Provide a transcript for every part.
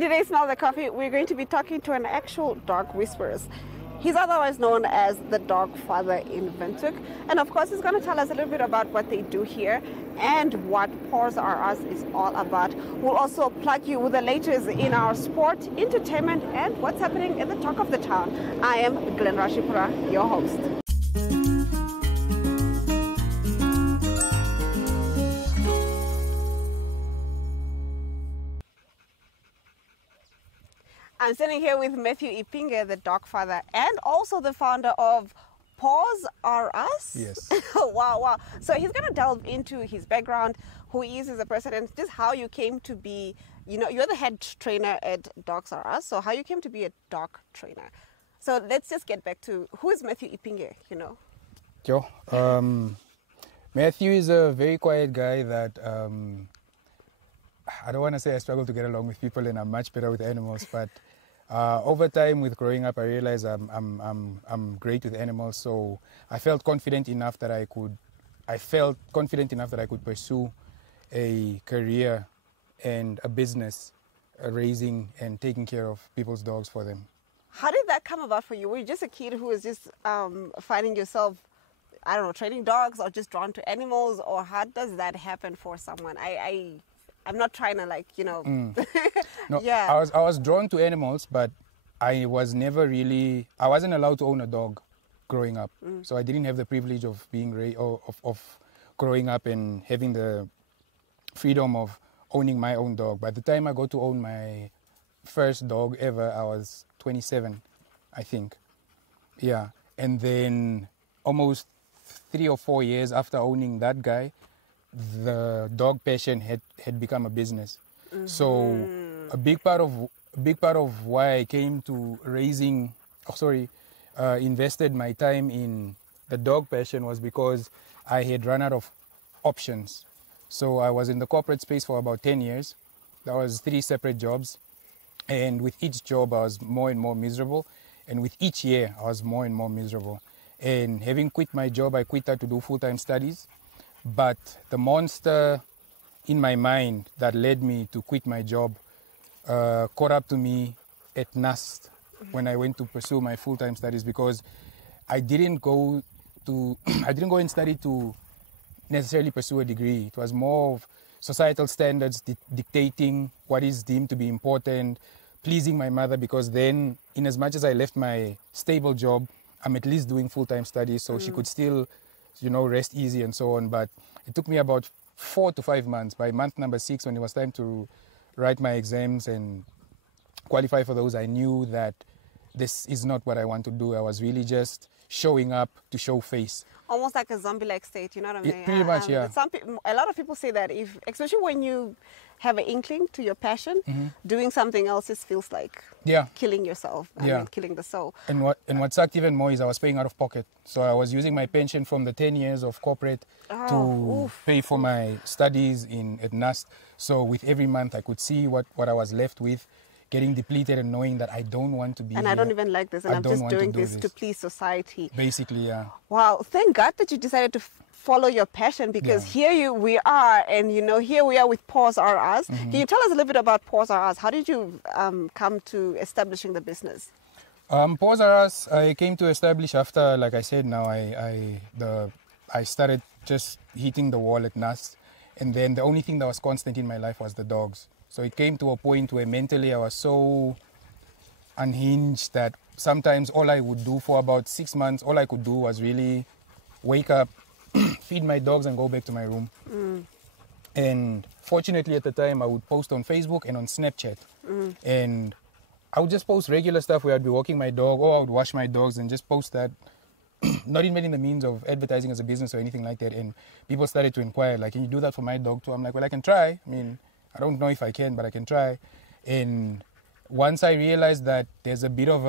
In today's Smell the Coffee, we're going to be talking to an actual dog whisperer. He's otherwise known as the dog father in Windhoek. And of course, he's going to tell us a little bit about what they do here and what Paws R Us is all about. We'll also plug you with the latest in our sport, entertainment, and what's happening in the talk of the town. I am Glenn Rashipura, your host. I'm sitting here with Matthew Ipinge, the dog father, and also the founder of Paws R Us. Yes. Wow. So he's going to delve into his background, who he is as a person, and just how you came to be, you're the head trainer at Dogs R Us, so how you came to be a dog trainer. So let's just get back to, who is Matthew Ipinge, Matthew is a very quiet guy that, I don't want to say I struggle to get along with people and I'm much better with animals, but over time with growing up, I realized I'm great with animals. So I felt confident enough that I could pursue a career and a business raising and taking care of people's dogs for them. How did that come about for you? Were you just a kid who was just finding yourself, I don't know, training dogs or just drawn to animals, or how does that happen for someone? I'm not trying to No, yeah. I was drawn to animals, but I wasn't allowed to own a dog growing up. So I didn't have the privilege of being of growing up and having the freedom of owning my own dog. By the time I got to own my first dog ever, I was 27, I think. Yeah. And then almost 3 or 4 years after owning that guy, the dog passion had become a business. So a big part of why I came to invested my time in the dog passion was because I had run out of options. So I was in the corporate space for about 10 years. That was 3 separate jobs. And with each job, I was more and more miserable. And with each year, I was more and more miserable. And having quit my job, I quit that to do full-time studies. But the monster in my mind that led me to quit my job caught up to me at NAST when I went to pursue my full-time studies, because I didn't go and study to necessarily pursue a degree. It was more of societal standards dictating what is deemed to be important, pleasing my mother, because then, in as much as I left my stable job, I'm at least doing full-time studies, so she could still rest easy and so on. But it took me about 4 to 5 months. By month number 6, when it was time to write my exams and qualify for those, I knew that this is not what I want to do. I was really just showing up to show face. Almost like a zombie-like state, you know what I mean? Yeah, pretty much, yeah. A lot of people say that, especially when you have an inkling to your passion, doing something else just feels like killing yourself, killing the soul. And what sucked even more is I was paying out of pocket. So I was using my pension from the 10 years of corporate to pay for my studies at NAST. So with every month, I could see what I was left with, getting depleted and knowing that I don't want to be and here. I don't even like this, and I'm just doing this to please society. Basically, yeah. Wow, thank God that you decided to follow your passion, because here we are, and here we are with Paws R Us. Can you tell us a little bit about Paws R Us? How did you come to establishing the business? Paws R Us, I came to establish after, like I said now, I started just hitting the wall at NAS, and then the only thing that was constant in my life was the dogs. So it came to a point where mentally I was so unhinged that sometimes all I would do for about 6 months, all I could do was really wake up, feed my dogs and go back to my room. And fortunately at the time I would post on Facebook and on Snapchat. And I would just post regular stuff where I'd be walking my dog, or I would wash my dogs and just post that. Not even in the means of advertising as a business or anything like that. And people started to inquire, like, can you do that for my dog too? I'm like, well, I can try. I mean, I don't know if I can, but I can try. And once I realized that there's a bit of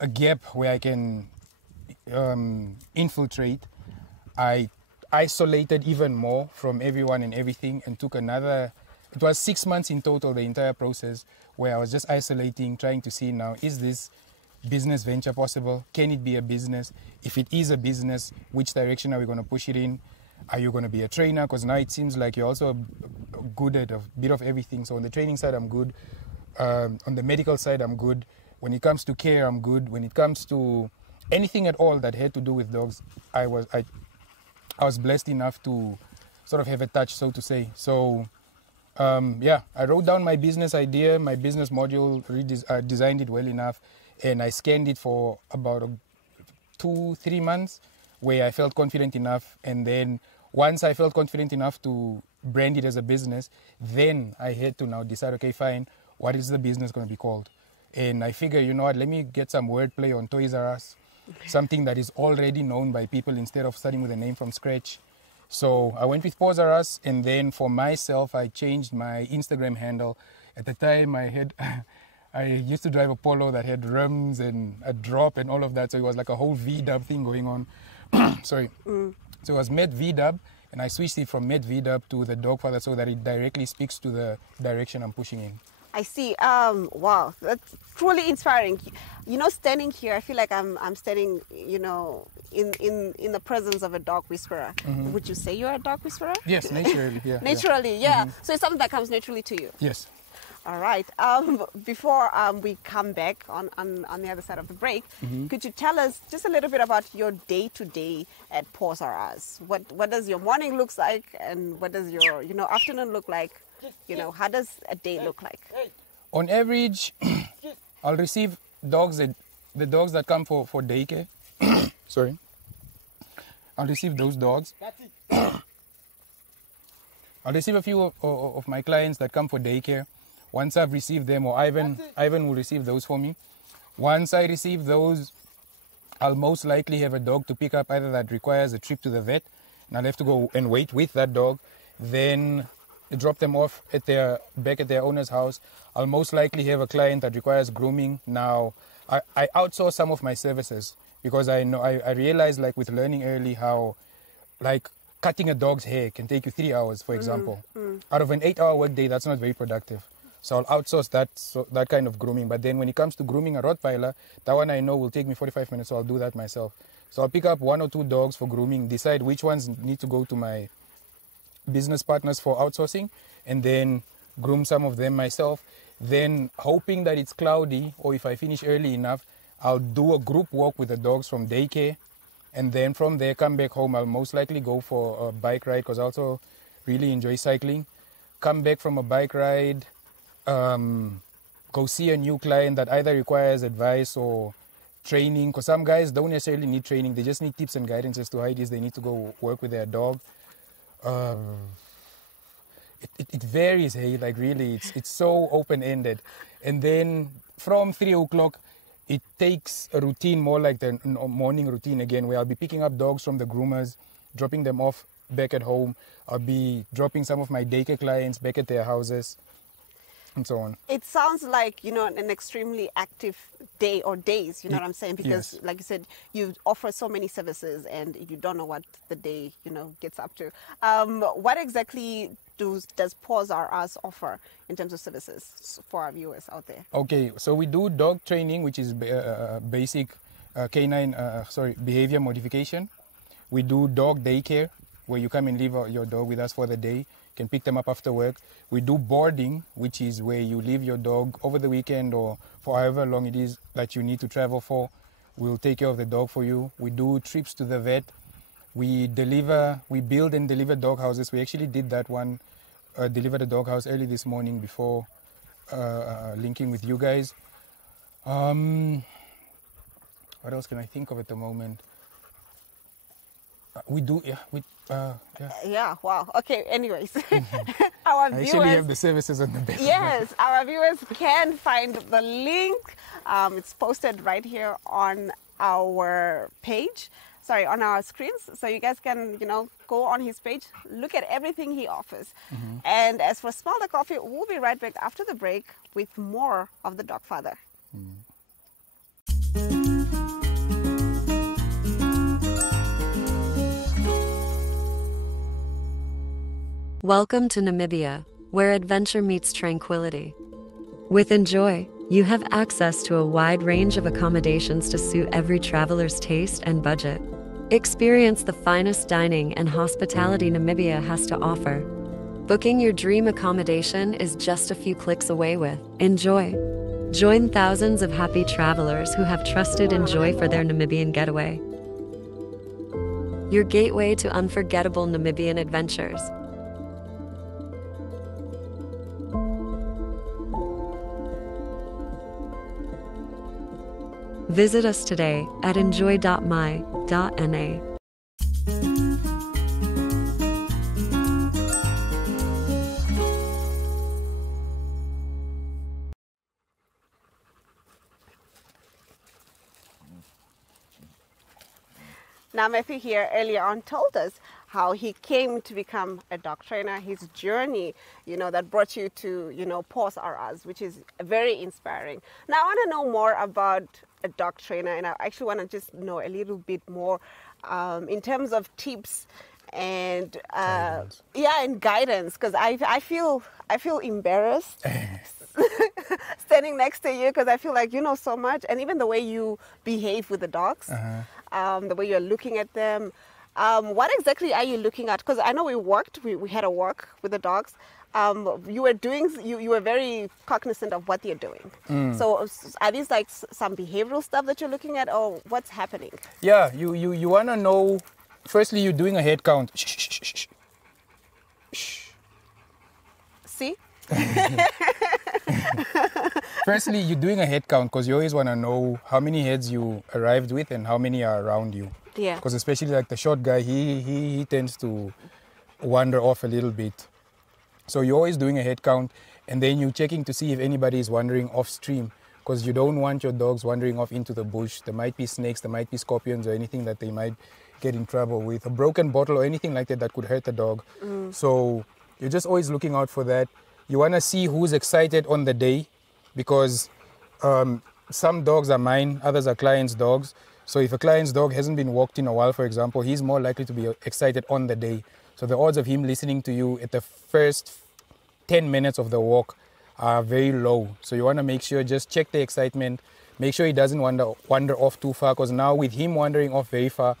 a gap where I can infiltrate, I isolated even more from everyone and everything, and took it was 6 months in total, the entire process, where I was just isolating, trying to see now, is this business venture possible? Can it be a business? If it is a business, which direction are we going to push it in? Are you going to be a trainer? Because now it seems like you're also good at a bit of everything. So on the training side, I'm good. On the medical side, I'm good. When it comes to care, I'm good. When it comes to anything at all that had to do with dogs, I was blessed enough to sort of have a touch, so to say. So I wrote down my business idea, my business module, designed it well enough, and I scanned it for about 2-3 months, where I felt confident enough. And then once I felt confident enough to brand it as a business, then I had to now decide, okay, fine, what is the business going to be called? And I figure, you know what, let me get some wordplay on Toys R Us, something that is already known by people instead of starting with a name from scratch. So I went with Paws R Us, and then for myself, I changed my Instagram handle. At the time, I used to drive a Polo that had rims and a drop and all of that, so it was like a whole V-dub thing going on. Sorry. So it was Met V-dub, and I switched it from Met V-dub to the Dog Father so that it directly speaks to the direction I'm pushing in. I see. Wow, that's truly inspiring. You know, standing here, I feel like I'm standing, you know, in the presence of a dog whisperer. Mm-hmm. Would you say you're a dog whisperer? Yes, naturally. Yeah. Naturally, yeah. Mm-hmm. So it's something that comes naturally to you. Yes. All right. Before we come back on the other side of the break, mm-hmm. could you tell us just a little bit about your day-to-day at Paws R Us? What does your morning look like, and what does your afternoon look like? You know, how does a day look like? On average, I'll receive dogs, the dogs that come for daycare. Sorry. I'll receive those dogs. I'll receive a few of my clients that come for daycare. Once I've received them, or Ivan will receive those for me. Once I receive those, I'll most likely have a dog to pick up, either that requires a trip to the vet, and I'll have to go and wait with that dog. Then drop them off back at their owner's house. I'll most likely have a client that requires grooming. Now, I outsource some of my services because I realize, like with learning early, how like cutting a dog's hair can take you 3 hours, for example. Out of an 8-hour workday, that's not very productive. So I'll outsource that kind of grooming. But then when it comes to grooming a Rottweiler, that one I know will take me 45 minutes, so I'll do that myself. So I'll pick up 1 or 2 dogs for grooming, decide which ones need to go to my business partners for outsourcing, and then groom some of them myself. Then, hoping that it's cloudy, or if I finish early enough, I'll do a group walk with the dogs from daycare, and then from there come back home. I'll most likely go for a bike ride because I also really enjoy cycling. Come back from a bike ride, go see a new client that either requires advice or training, because some guys don't necessarily need training, they just need tips and guidance as to how it is they need to go work with their dog. It varies, hey, like really, it's so open-ended. And then from 3 o'clock, it takes a routine more like the morning routine again, where I'll be picking up dogs from the groomers, dropping them off back at home. I'll be dropping some of my daycare clients back at their houses, and so on. It sounds like, an extremely active day or days, you know what I'm saying? Because, yes, like you said, you offer so many services and you don't know what the day, gets up to. What exactly does Paws R Us offer in terms of services for our viewers out there? Okay, so we do dog training, which is basic canine behavior modification. We do dog daycare, where you come and leave your dog with us for the day. Can pick them up after work. We do boarding, which is where you leave your dog over the weekend or for however long it is that you need to travel for. We'll take care of the dog for you. We do trips to the vet. We build and deliver dog houses. We actually did that one, delivered a dog house early this morning before linking with you guys. What else can I think of at the moment? Yeah, wow. Okay, anyways. Our viewers, I actually have the services on the back. Yes, our viewers can find the link. It's posted right here on our page. Sorry, on our screens. So you guys can, go on his page, look at everything he offers. Mm-hmm. And as for Smell the Coffee, we'll be right back after the break with more of the Dog Father. Mm. Welcome to Namibia, where adventure meets tranquility. With Enjoy, you have access to a wide range of accommodations to suit every traveler's taste and budget. Experience the finest dining and hospitality Namibia has to offer. Booking your dream accommodation is just a few clicks away with Enjoy. Join thousands of happy travelers who have trusted Enjoy for their Namibian getaway. Your gateway to unforgettable Namibian adventures. Visit us today at enjoy.my.na. Now, Matthew here earlier on told us how he came to become a dog trainer, his journey, that brought you to, Paws R Us, which is very inspiring. Now, I want to know more about a dog trainer, and I actually want to just know a little bit more in terms of tips and and guidance, because I feel embarrassed standing next to you, because I feel like you know so much, and even the way you behave with the dogs, the way you're looking at them. What exactly are you looking at? Because I know we had a walk with the dogs. You were very cognizant of what they're doing. So are these like some behavioral stuff that you're looking at, or what's happening? Yeah, you want to know, firstly, you're doing a head count. Shh, shh, shh, shh. Shh. See? Firstly, you're doing a head count because you always want to know how many heads you arrived with and how many are around you. Yeah. Because especially like the short guy, he tends to wander off a little bit. So you're always doing a head count, and then you're checking to see if anybody is wandering off stream, because you don't want your dogs wandering off into the bush. There might be snakes, there might be scorpions, or anything that they might get in trouble with. A broken bottle or anything like that could hurt the dog. So you're just always looking out for that. You want to see who's excited on the day, because some dogs are mine, others are clients' dogs. So if a client's dog hasn't been walked in a while, for example, he's more likely to be excited on the day. So the odds of him listening to you at the first 10 minutes of the walk are very low. So you want to make sure, just check the excitement, make sure he doesn't wander off too far, because now with him wandering off very far,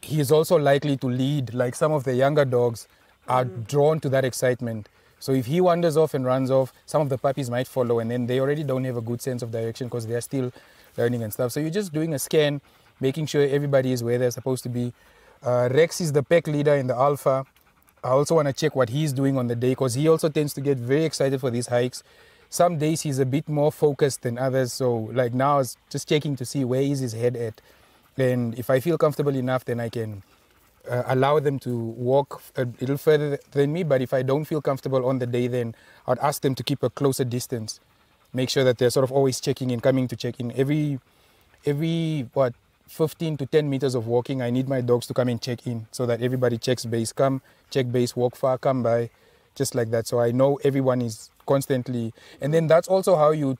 he is also likely to lead. Like some of the younger dogs are drawn to that excitement. So if he wanders off and runs off, some of the puppies might follow, and then they already don't have a good sense of direction because they're still learning and stuff. So you're just doing a scan, making sure everybody is where they're supposed to be. Rex is the pack leader in the alpha. I also want to check what he's doing on the day, because he also tends to get very excited for these hikes. Some days he's a bit more focused than others. So like now, it's just checking to see where is his head at. And if I feel comfortable enough, then I can allow them to walk a little further than me. But if I don't feel comfortable on the day, then I'd ask them to keep a closer distance. Make sure that they're sort of always checking in, coming to check in. Every 15 to 10 meters of walking, I need my dogs to come and check in, so that everybody checks base, come, check base, walk far, come by, just like that. So I know everyone is constantly, and then that's also how you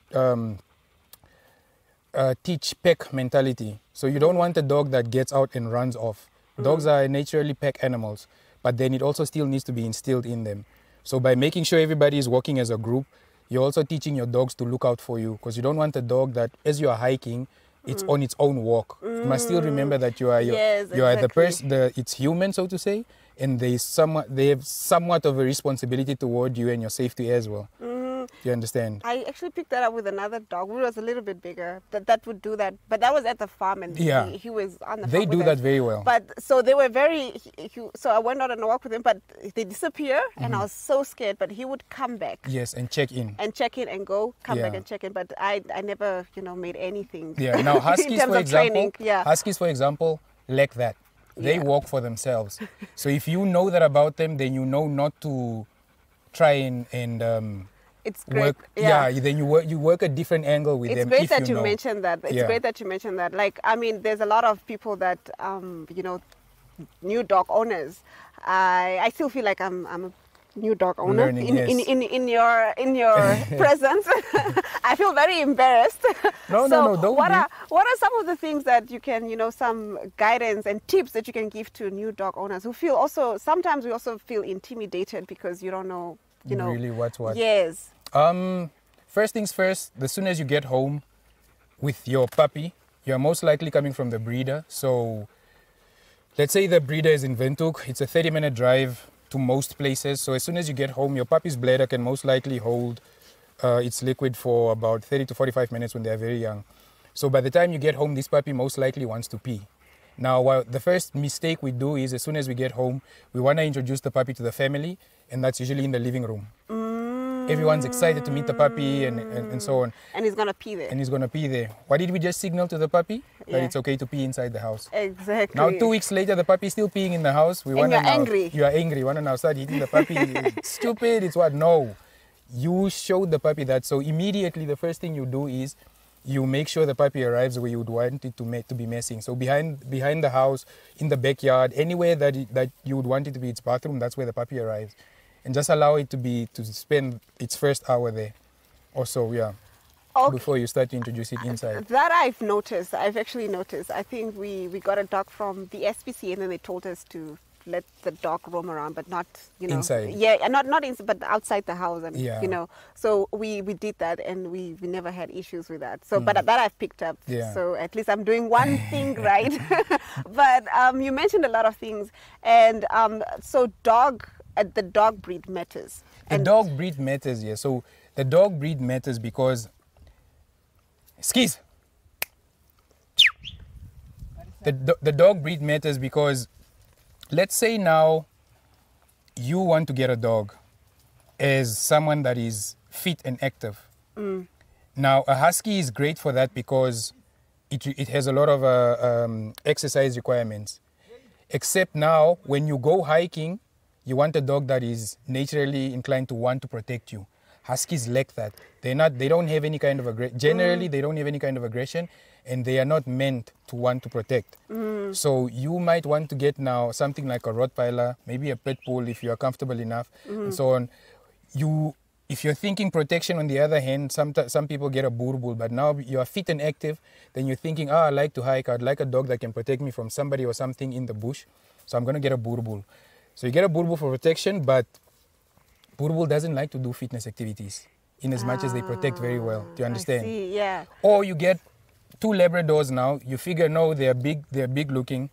teach pack mentality. So you don't want a dog that gets out and runs off. Dogs are naturally pack animals, but then it also still needs to be instilled in them. So by making sure everybody is walking as a group, you're also teaching your dogs to look out for you, because you don't want a dog that, as you are hiking, it's on its own walk. You must still remember that you are the person. It's human, so to say, and they have somewhat of a responsibility toward you and your safety as well. You understand? I actually picked that up with another dog who was a little bit bigger that would do that, but that was at the farm, and he was on the farm. They do that very well. But so they were so I went out on a walk with him, but they disappear, and I was so scared. But he would come back. Yes, and check in. And check in and go, come back and check in. But I never made anything. Yeah. Now huskies, for example, huskies, lack that. They walk for themselves. So if you know that about them, then you know not to try and it's great. Then you work a different angle with them. It's great that you mentioned that. It's great that you mentioned that. Like, I mean, there's a lot of people that, new dog owners. I still feel like I'm a new dog owner. Learning, in your presence. I feel very embarrassed. No, don't be. What are some of the things that you can, some guidance and tips that you can give to new dog owners who feel sometimes we also feel intimidated because you don't know, really what's what? Yes. First things first, as soon as you get home with your puppy, you're most likely coming from the breeder. So let's say the breeder is in Windhoek. It's a 30-minute drive. to most places. So as soon as you get home, your puppy's bladder can most likely hold its liquid for about 30 to 45 minutes when they're very young. So by the time you get home, this puppy most likely wants to pee. Now, the first mistake we do is as soon as we get home, we want to introduce the puppy to the family, and that's usually in the living room. Everyone's excited to meet the puppy and so on. And he's going to pee there. And he's going to pee there. What did we just signal to the puppy? That it's okay to pee inside the house. Exactly. Now, 2 weeks later, the puppy's still peeing in the house. And you're angry. You are angry. You want to now start hitting the puppy. It's stupid. It's what? No. You showed the puppy that. So immediately, the first thing you do is you make sure the puppy arrives where you would want it to be messing. So behind the house, in the backyard, anywhere that you would want it to be its bathroom, that's where the puppy arrives. And just allow it to spend its first hour there or so, before you start to introduce it inside. That I've actually noticed. I think we got a dog from the SPC, and then they told us to let the dog roam around, but not, inside. Yeah, not inside, but outside the house, and Yeah. So we did that, and we never had issues with that. So, but that I've picked up. Yeah. So at least I'm doing one thing right. But you mentioned a lot of things, and so the dog breed matters. The dog breed matters, yeah. So the dog breed matters because skis. The dog breed matters because, let's say now you want to get a dog as someone that is fit and active. Now, a husky is great for that because it has a lot of exercise requirements. Except now, when you go hiking, you want a dog that is naturally inclined to want to protect you. Huskies lack that. They don't have any kind of aggression. Generally, they don't have any kind of aggression, and they are not meant to want to protect. So you might want to get now something like a Rottweiler, maybe a pit bull if you are comfortable enough, and so on. If you're thinking protection, on the other hand, some people get a boer bull, but now you are fit and active, then you're thinking, I like to hike, I'd like a dog that can protect me from somebody or something in the bush, so I'm going to get a boer bull. So you get a boer bull for protection, but boer bull doesn't like to do fitness activities in as much as they protect very well. Do you understand? I see, yeah. Or you get 2 Labradors now. You figure, no, they're big looking.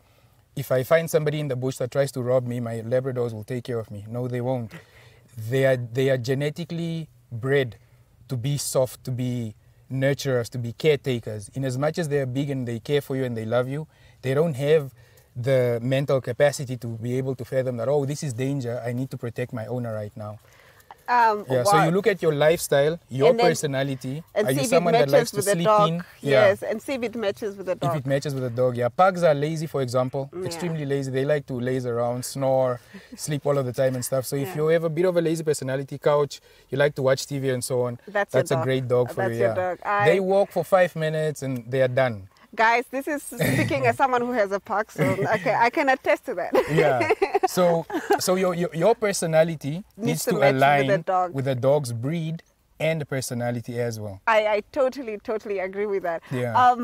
If I find somebody in the bush that tries to rob me, my Labradors will take care of me. No, they won't. They are genetically bred to be soft, to be nurturers, to be caretakers. In as much as they're big and they care for you and they love you, they don't have the mental capacity to be able to fathom that, this is danger, I need to protect my owner right now. So you look at your lifestyle, your personality. And are you someone that likes to sleep in? Yes, and see if it matches with the dog. If it matches with the dog, Pugs are lazy, for example, extremely lazy. They like to laze around, snore, sleep all of the time and stuff. So if you have a bit of a lazy personality, couch, you like to watch TV and so on, that's a great dog for you. Your dog. They walk for 5 minutes and they are done. Guys, this is speaking as someone who has a pug, so I can attest to that. Yeah. So your personality needs to align with the dog's breed and the personality as well. I totally agree with that. Yeah.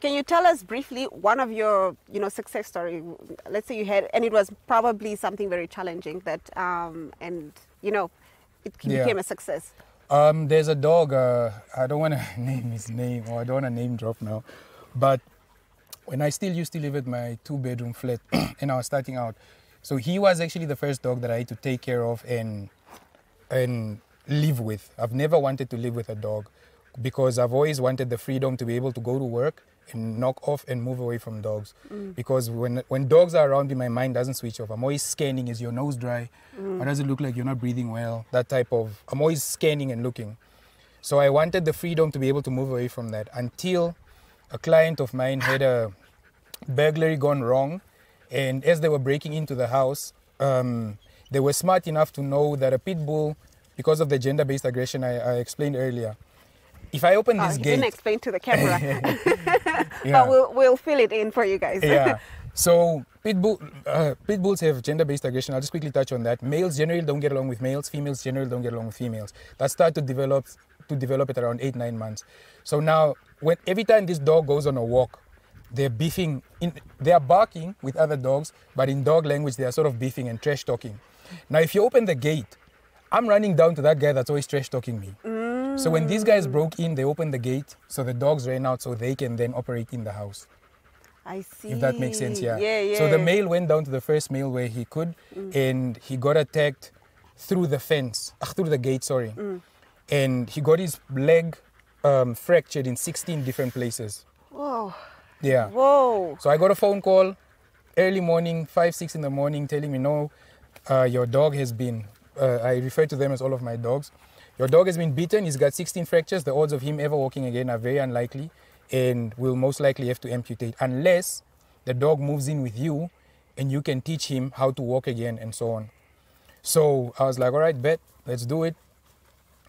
Can you tell us briefly one of your, success story? Let's say you had, and it was probably something very challenging that, it became a success. There's a dog. I don't want to name his name, or I don't want to name drop now, but when I still used to live at my 2-bedroom flat, and I was starting out, so he was actually the first dog that I had to take care of and live with. I've never wanted to live with a dog because I've always wanted the freedom to be able to go to work and knock off and move away from dogs. Because when dogs are around me, my mind doesn't switch off. I'm always scanning. Is your nose dry? Or does it look like you're not breathing well? I'm always scanning and looking. So I wanted the freedom to be able to move away from that until a client of mine had a burglary gone wrong. And as they were breaking into the house, they were smart enough to know that a pit bull, because of the gender-based aggression I explained earlier, if I open this gate... You didn't explain to the camera. But we'll fill it in for you guys. Yeah. So pit bulls have gender-based aggression. I'll just quickly touch on that. Males generally don't get along with males. Females generally don't get along with females. That starts to develop at around 8-9 months. So now, every time this dog goes on a walk, they're beefing. They are barking with other dogs, but in dog language, they are sort of beefing and trash talking. Now, if you open the gate, I'm running down to that guy that's always trash talking me. So when these guys broke in, they opened the gate, so the dogs ran out so they can then operate in the house. I see. If that makes sense, yeah. Yeah. So the male went down to the first male where he could, and he got attacked through the fence, through the gate, sorry. And he got his leg fractured in 16 different places. Whoa. Yeah. Whoa. So I got a phone call early morning, 5, 6 in the morning, telling me, no, your dog has been, I refer to them as all of my dogs. Your dog has been bitten, he's got 16 fractures. The odds of him ever walking again are very unlikely, and will most likely have to amputate unless the dog moves in with you and you can teach him how to walk again and so on. So I was like, all right, bet, let's do it.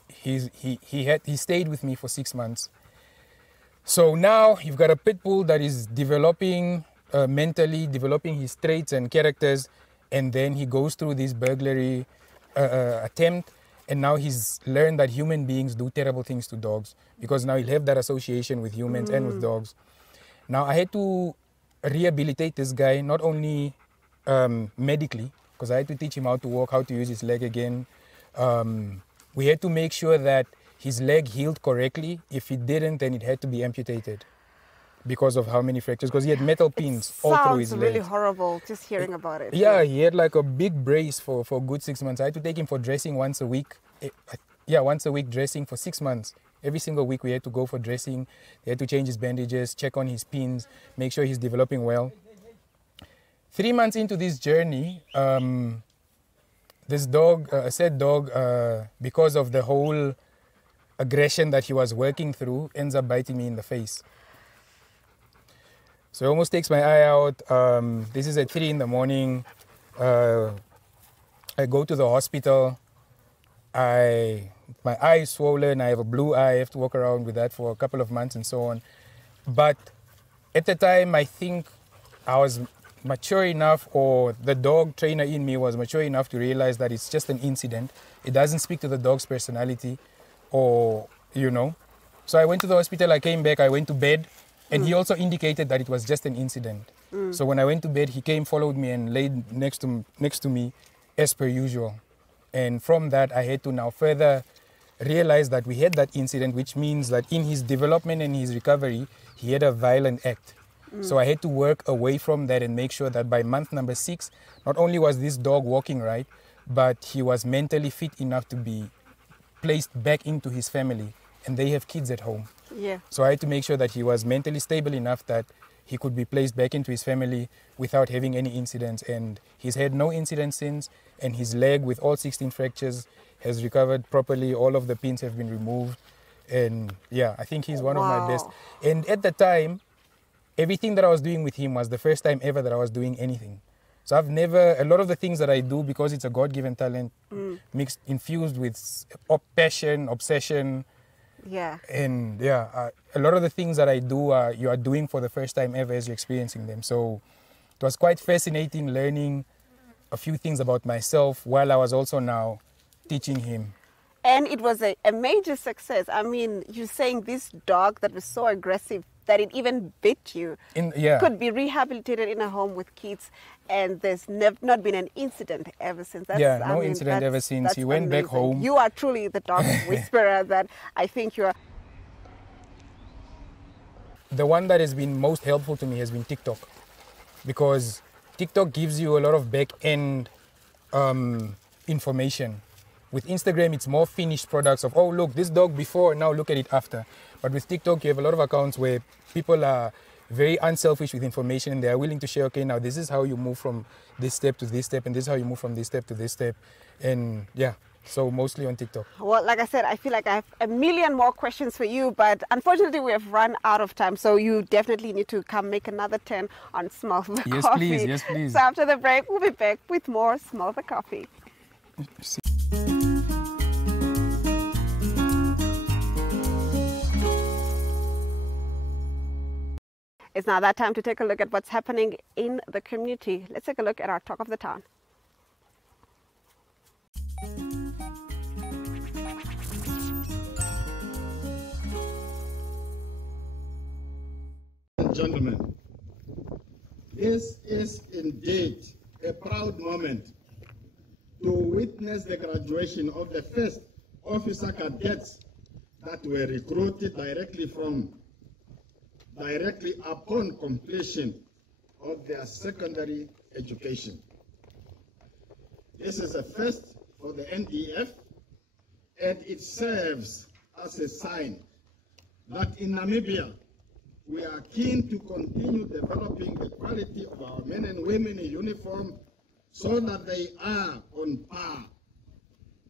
He stayed with me for 6 months. So now you've got a pit bull that is developing mentally, developing his traits and characters, and then he goes through this burglary attempt, and now he's learned that human beings do terrible things to dogs, because now he'll have that association with humans and with dogs. Now I had to rehabilitate this guy, not only medically, because I had to teach him how to walk, how to use his leg again. We had to make sure that his leg healed correctly. If it didn't, then it had to be amputated because of how many fractures, because he had metal pins all through his leg. Sounds really horrible just hearing about it. Yeah, he had like a big brace for a good 6 months. I had to take him for dressing once a week. Once a week dressing for 6 months. Every single week we had to go for dressing. They had to change his bandages, check on his pins, make sure he's developing well. 3 months into this journey, this dog, a said dog, because of the whole aggression that he was working through, ends up biting me in the face. So it almost takes my eye out. This is at 3 in the morning. I go to the hospital. My eye is swollen. I have a blue eye. I have to walk around with that for a couple of months and so on. But at the time, I think I was mature enough, or the dog trainer in me was mature enough to realize that it's just an incident. It doesn't speak to the dog's personality, or, you know. So I went to the hospital, I came back, I went to bed, and he also indicated that it was just an incident. So when I went to bed, he came, followed me, and laid next to me as per usual. And from that, I had to now further realize that we had that incident, which means that in his development and his recovery, he had a violent act. So I had to work away from that and make sure that by month number 6, not only was this dog walking right, but he was mentally fit enough to be placed back into his family, and they have kids at home. Yeah. So I had to make sure that he was mentally stable enough that he could be placed back into his family without having any incidents. And he's had no incidents since, and his leg with all 16 fractures has recovered properly. All of the pins have been removed. And yeah, I think he's one of my best. And at the time, everything that I was doing with him was the first time ever that I was doing anything. So I've never, a lot of the things that I do, because it's a God-given talent, mixed, infused with passion, obsession. Yeah. And yeah, a lot of the things that I do, you are doing for the first time ever as you're experiencing them. So it was quite fascinating learning a few things about myself while I was also now teaching him. And it was a major success. I mean, you're saying this dog that was so aggressive that it even bit you could be rehabilitated in a home with kids, and there's not been an incident ever since. No incident ever since. He went back home. You are truly the dog whisperer that I think you are. The one that has been most helpful to me has been TikTok, because TikTok gives you a lot of back-end information. With Instagram, it's more finished products of, oh, look, this dog before, now look at it after. But with TikTok, you have a lot of accounts where people are very unselfish with information, and they are willing to share, okay, now this is how you move from this step to this step, and this is how you move from this step to this step. And yeah, so mostly on TikTok. Well, like I said, I feel like I have a million more questions for you, but unfortunately we have run out of time. So you definitely need to come make another 10 on Smell the Coffee. Yes, please. Yes, please. So after the break, we'll be back with more Smell the Coffee. It's now that time to take a look at what's happening in the community. Let's take a look at our Talk of the Town. Gentlemen, this is indeed a proud moment to witness the graduation of the first officer cadets that were recruited directly upon completion of their secondary education. This is a first for the NEF, and it serves as a sign that in Namibia, we are keen to continue developing the quality of our men and women in uniform so that they are on par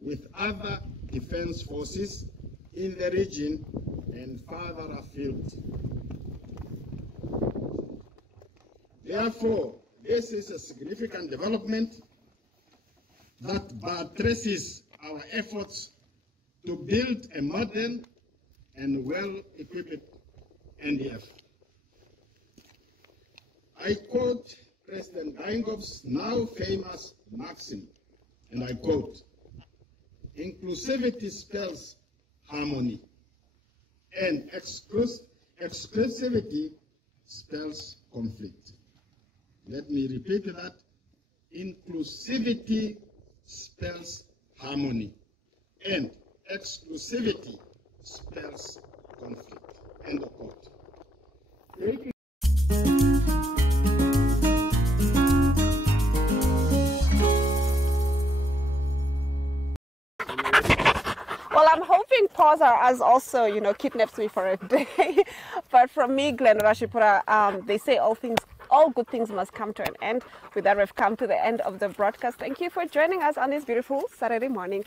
with other defense forces in the region and further afield. Therefore, this is a significant development that buttresses our efforts to build a modern and well-equipped NDF. I quote President Geingoff's now famous maxim, and I quote, "Inclusivity spells harmony, and exclusivity spells conflict." Let me repeat that. Inclusivity spells harmony, and exclusivity spells conflict. End of quote. Well, I'm hoping Pausa has also, kidnaps me for a day. But from me, Glenn Rashipura, they say all good things must come to an end. With that, we've come to the end of the broadcast. Thank you for joining us on this beautiful Saturday morning.